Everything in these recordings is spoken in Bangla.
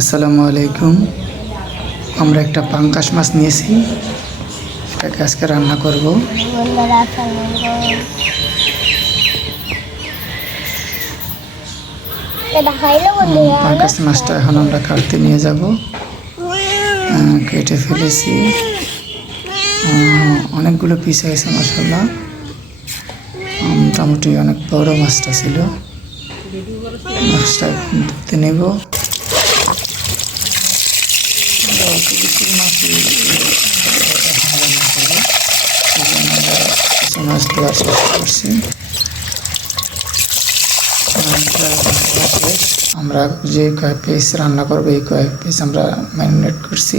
আসসালামু আলাইকুম। আমরা একটা পাঙ্গাস মাছ নিয়েছি, এটাকে আজকে রান্না করব। পাঙ্গাস মাছটা এখন আমরা কাটতে নিয়ে যাব। কেটে ফেলেছি, অনেকগুলো পিস হয়েছে মাশাআল্লাহ। মোটামুটি অনেক বড় মাছটা ছিল। মাছটা ধুতে নেব। অল্প কিছু মাছই রান্না করবো, এই জন্য আমরা কিছু মাছ দেওয়ার চেষ্টা করছি। আমরা যে কয়েক পিস রান্না করবো এই কয়েক পিস আমরা ম্যারিনেট করছি।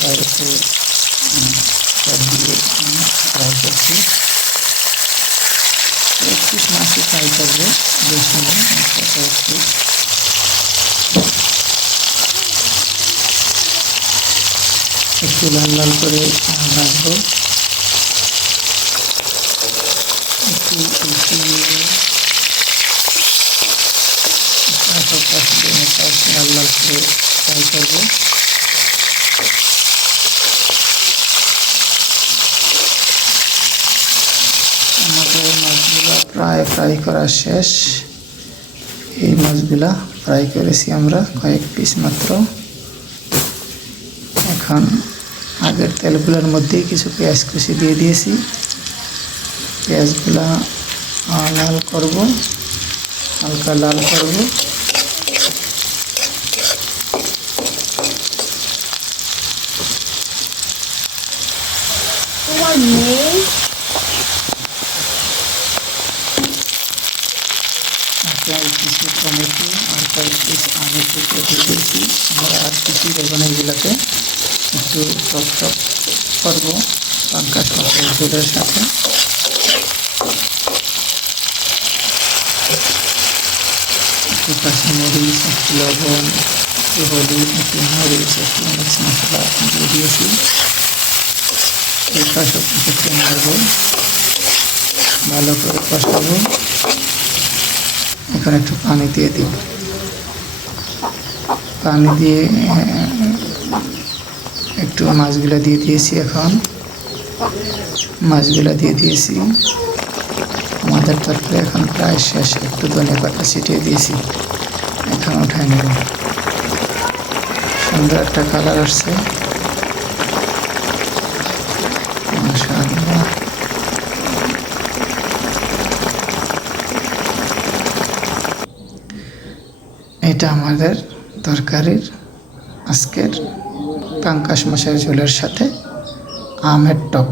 ফ্রাই করছি, এক পিস মাছই ফ্রাই করবো, বেশি না, কয়েক পিস। একটু লাল লাল করে ভাজবো, একটু লাল লাল করে ফ্রাই করবো। আমাদের মাছগুলো প্রায় ফ্রাই করা শেষ। এই মাছগুলা ফ্রাই করেছি আমরা কয়েক পিস মাত্র। এখন আগের তেলগুলোর মধ্যেই কিছু পেঁয়াজ কুচি দিয়ে দিয়েছি। পেঁয়াজগুলা লাল করব, হালকা লাল করব। কিছু টমেটো আর কয়েক পিস আলু কেটে দিয়েছি। আমরা আর কিছু দেবো না, এগুলোতে একটু টক টক করবো পাঙ্গাস মাছের ঝোলের সাথে। একটু কাঁচামরিচ, একটু লবণ, একটু হলুদ, একটু মরিচ, একটু মিক্স মশলা দিয়ে দিয়েছি। এটা সব কিছু মারবো, ভালো করে কষাবো। এখানে একটু পানি দিয়ে দিব, পানি দিয়ে একটু মাছগুলো দিয়ে দিয়েছি। এখন মাছগুলো দিয়ে দিয়েছি। আমাদের তরকারি এখন প্রায় শেষ। একটু ধনে পাতা ছিটিয়ে দিয়েছি, এখন উঠায় নেব। সুন্দর একটা কালার আসছে, মাশাআল্লাহ। এটা আমাদের তরকারির আজকের পাঙ্গাস মাছের ঝোলের সাথে আমের টক।